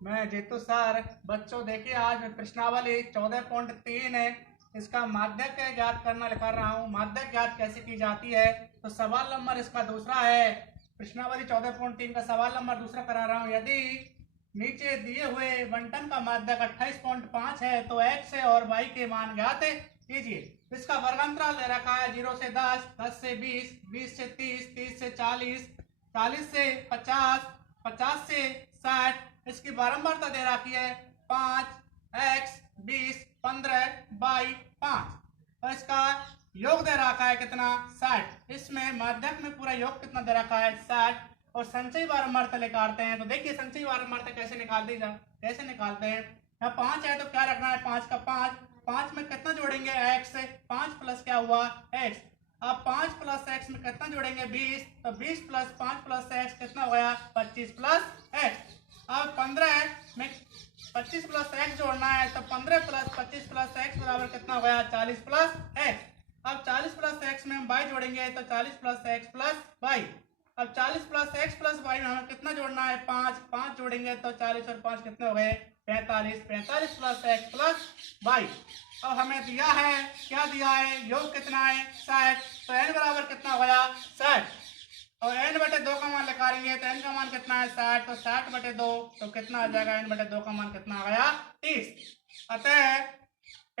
मैं जीतू सर। बच्चों देखिए, आज मैं प्रश्नावली 14.3 है, इसका माध्यक ज्ञात करना लिखा रहा हूँ। माध्यक ज्ञात कैसे की जाती है, तो सवाल नंबर इसका दूसरा है। प्रश्नावली 14.3 का सवाल नंबर दूसरा करा रहा हूँ। यदि नीचे दिए हुए बंटन का माध्यक 28.5 है तो x और y के मान ज्ञात कीजिए। इसका वर्गांतराल दे रखा है 0 से 10, 10 से 20, 20 से 30, 30 से 40, 40 से 50, 50 से 60। इसकी बारंबारता दे रखी है 5x 20 15 बाई 5 और इसका योग दे रखा है कितना 60। इसमें माध्यक में पूरा योग कितना दे रखा है 60 और संचयी बारंबारता निकालते हैं। तो देखिए संचयी बारंबारता कैसे निकालते हैं, कैसे निकालते हैं। यहाँ 5 है तो क्या रखना है 5 का 5, 5 में कितना जोड़ेंगे x से 5 प्लस क्या हुआ x। अब 5 प्लस x में कितना जोड़ेंगे 20, तो 20 प्लस 5 प्लस x कितना हो गया 25 प्लस x। अब 15 में 25 प्लस x जोड़ना है तो 15 प्लस 25 प्लस x बराबर कितना हो गया 40 प्लस x। अब 40 प्लस x में हम y जोड़ेंगे तो 40 प्लस x प्लस y। अब 40 प्लस x प्लस y में हमें कितना जोड़ना है 5, 5 जोड़ेंगे तो 40 और 5 कितने हो गए 45, 45 प्लस x प्लस y। अब हमें दिया है, क्या दिया है, योग कितना है 60, तो n बराबर कितना हो गया 60 और n बटे 2 का मान निकालेंगे तो n का मान कितना है 60, तो 60 बटे 2 तो कितना आ जाएगा n बटे 2 का मान कितना आ गया 30। अतः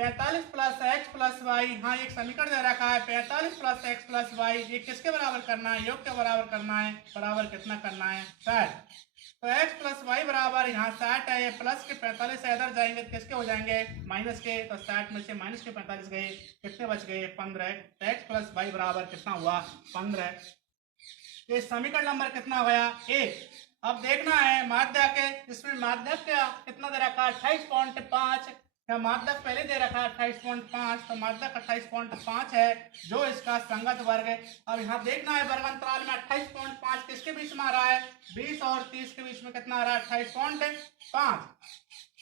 45 प्लस एक्स प्लस वाई, हाँ एक समीकरण दे रखा है 45 प्लस एक्स प्लस वाई, ये किसके बराबर करना है, योग के बराबर करना है, बराबर कितना करना है 60। तो x प्लस वाई बराबर यहाँ 60 है, ये प्लस के 45 से इधर जाएंगे तो किसके हो जाएंगे माइनस के, तो 60 में से माइनस के 45 गए, कितने बच गए 15। तो x प्लस वाई बराबर कितना हुआ 15। ये समीकरण नंबर कितना हो गया 1। अब देखना है माध्यक है, इसमें माध्यक का कितना दे रखा है 28.5, माध्यक पहले दे रखा है 28.5, तो माध्यक 28.5 है जो इसका संगत वर्ग है। अब यहाँ देखना है वर्ग अंतराल में 28.5 किसके बीच में आ रहा है 20 और 30 के बीच में कितना आ रहा है 28.5,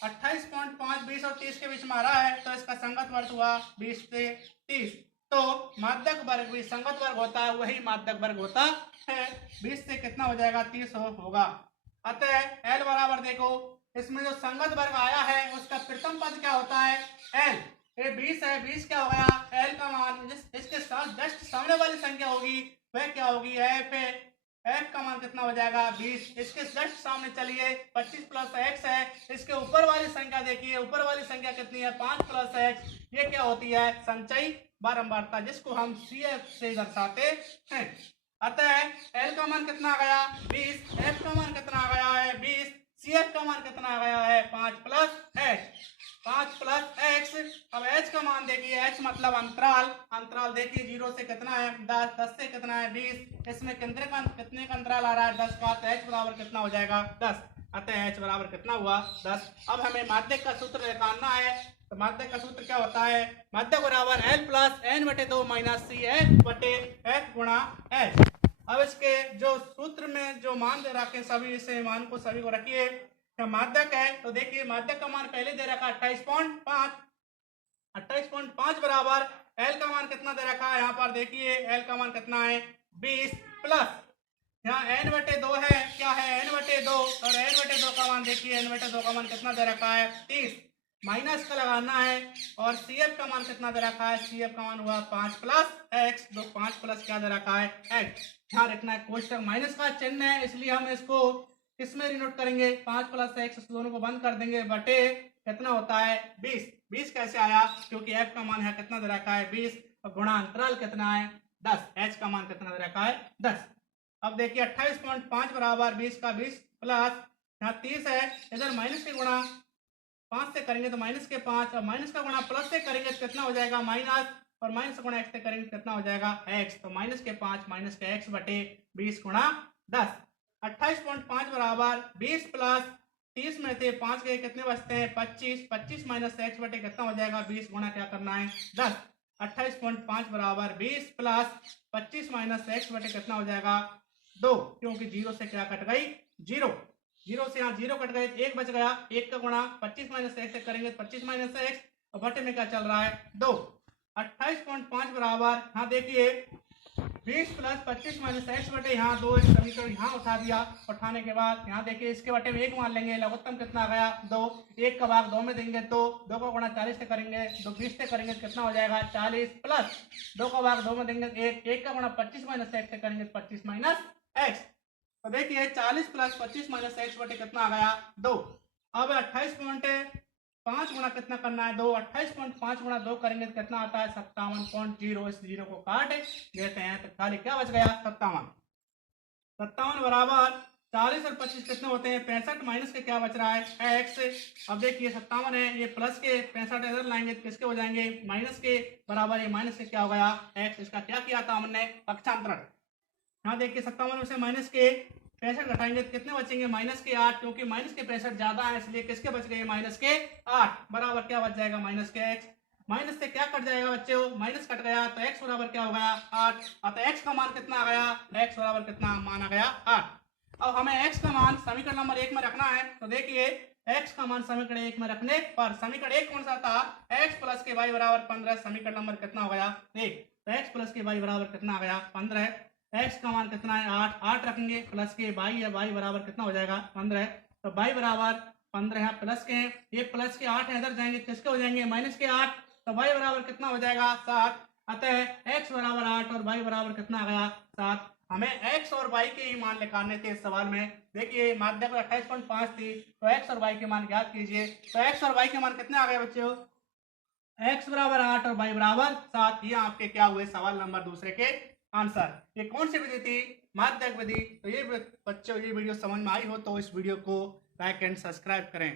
28.5 20 और 30 के बीच में आ रहा है, तो इसका संगत वर्ग हुआ 20 से 30। तो माध्यक वर्ग भी संगत वर्ग होता है, वही माध्यक वर्ग होता है। 20 से कितना हो जाएगा 30 होगा। अतः L बराबर देखो, इसमें जो संगत वर्ग आया है उसका प्रथम पद क्या होता है L। ये 20 है, 20 क्या हो गया L का मान इसके साथ जस्ट सामने वाली संख्या होगी वह क्या होगी F है। F का मान कितना हो जाएगा 20। इसके जस्ट सामने चलिए 25 प्लस x है, इसके ऊपर वाली संख्या देखिए, ऊपर वाली संख्या कितनी है 5 प्लस x, ये क्या होती है संचयी बारंबारता, जिसको हम CF से दर्शाते हैं। अतः L का मान कितना आ गया 20, F का मान कितना आ गया है 20, CF का मान कितना आ गया है 5 प्लस x, 5 प्लस x। अब h का मान देखिए, h मतलब अंतराल, अंतराल देखिए 0 से कितना है 10, 10 से कितना है 20, इसमें कितने का अंतराल आ रहा है 10 का, तो h बराबर कितना हो जाएगा 10। अतः h बराबर कितना हुआ 10। अब हमें माध्यक का सूत्र निकालना है, तो माध्यक का सूत्र क्या होता है, माध्यक बराबर L प्लस n बटे 2 माइनस सी एच बटे f गुणा h। अब इसके जो सूत्र में जो मान दे रखे सभी, इसे मान को सभी को रखिए। माध्यक है तो देखिए माध्यक का मान पहले दे रखा 28.5, 28.5 बराबर L का मान कितना दे रखा है, यहाँ पर देखिए L का मान कितना है 20 प्लस यहाँ n बटे 2 है, क्या है n बटे 2, और n बटे 2 का मान देखिए n बटे 2 का मान कितना दे रखा है 30, माइनस का लगाना है। और CF का मान कितना दे रखा है, CF का मान हुआ 5 प्लस x, जो 5 प्लस क्या दे रखा है x। ध्यान रखना है कोष्टक माइनस का चिन्ह है, इसलिए हम इसको किसमें रिनोट करेंगे 5 प्लस x, दोनों को बंद कर देंगे, बटे कितना होता है 20। 20 कैसे आया, क्योंकि f का मान है कितना दे रखा है 20 और गुणा अंतराल कितना है 10, h का मान कितना दे रखा है 10। अब देखिए 28.5 बराबर 20 का 20 प्लस यहाँ 30 है, इधर माइनस के गुणा 5 से करेंगे तो माइनस के 5, और माइनस का गुणा प्लस से करेंगे तो कितना हो जाएगा माइनस, और माइनस गुणा x से करेंगे तो कितना हो जाएगा x, तो माइनस के 5 माइनस के x बटे 20 गुणा 10। 28.5 बराबर 20 प्लस 30 में से 5 गए कितने बचते हैं 25, 25 माइनस x बटे कितना हो जाएगा 20 गुणा क्या करना है 10। 28.5 बराबर 20 प्लस 25 माइनस x बटे कितना हो जाएगा 2, क्योंकि 0 से क्या कट गई 0, 0 से यहाँ 0 कट गए, 1 बच गया, 1 का गुणा 25 माइनस x से करेंगे 25 माइनस x, और बटे में क्या चल रहा है 2। 28.5 बराबर यहाँ देखिए 20 प्लस 25 माइनस एक्स बटे यहाँ 2, समीकरण यहाँ उठा दिया। उठाने के बाद यहाँ देखिए इसके बटे में 1 मान लेंगे, लघुत्तम कितना आ गया 2, 1 का भाग 2 में देंगे तो 2 का गुणा 40 से करेंगे, 2 20 से करेंगे तो कितना हो जाएगा 40 प्लस 2 का भाग 2 में देंगे 1, 1 का गुणा 25 माइनस एक्स से करेंगे 25 माइनस एक्स। तो देखिए 40 प्लस 25 माइनस एक्स बटे कितना आ गया 2। अब 28.5 गुणा कितना करना है 2, 28.5 गुणा 2 करेंगे तो कितना आता है 57.0। इस 0 को काट देते हैं तो खाली क्या बच गया 57। 57 बराबर 40 और 25 कितने होते हैं 65, माइनस के क्या बच रहा है एक्स। अब देखिए 57 है, ये प्लस के 65 इधर लाएंगे तो किसके हो जाएंगे माइनस के बराबर, ये माइनस से क्या हो गया एक्स। इसका क्या किया था हमने पक्षांतरण। यहाँ देखिए 57 में से माइनस के 65 घटाएंगे तो कितने बचेंगे माइनस के 8, क्योंकि माइनस के 65 ज्यादा है इसलिए किसके बच गए माइनस के 8 बराबर क्या बच जाएगा माइनस के एक्स। माइनस से क्या कट जाएगा बच्चों, माइनस कट गया तो एक्स बराबर क्या हो गया 8। अतः एक्स का मान कितना आ गया, एक्स बराबर कितना मान आ गया 8। अब हमें एक्स का मान समीकरण नंबर 1 में रखना है। तो देखिए एक्स का मान समीकरण 1 में रखने पर समीकरण 1 कौन सा था एक्स प्लस के वाई बराबर 15, समीकरण नंबर कितना हो गया 1। तो एक्स प्लस के वाई बराबर कितना आ गया 15। एक्स का मान कितना है 8, 8 रखेंगे प्लस के वाई है, वाई बराबर कितना हो जाएगा 15। तो वाई बराबर 15 है, प्लस के ये प्लस के 8 है इधर जाएंगे किसके हो जाएंगे माइनस के 8। तो वाई बराबर कितना हो जाएगा 7। अतः एक्स बराबर 8 और वाई बराबर कितना आ गया 7। हमें एक्स और वाई के ही मान निकालने थे इस सवाल में। देखिए माध्यक 28.5 थी तो एक्स और वाई के मान ज्ञात कीजिए। तो एक्स और वाई के मान कितने आ गए बच्चों, एक्स बराबर 8 और वाई बराबर 7। ये आपके क्या हुए सवाल नंबर दूसरे के आंसर। ये कौन सी विधि थी, माध्यक विधि। तो ये बच्चों ये वीडियो समझ में आई हो तो इस वीडियो को लाइक एंड सब्सक्राइब करें।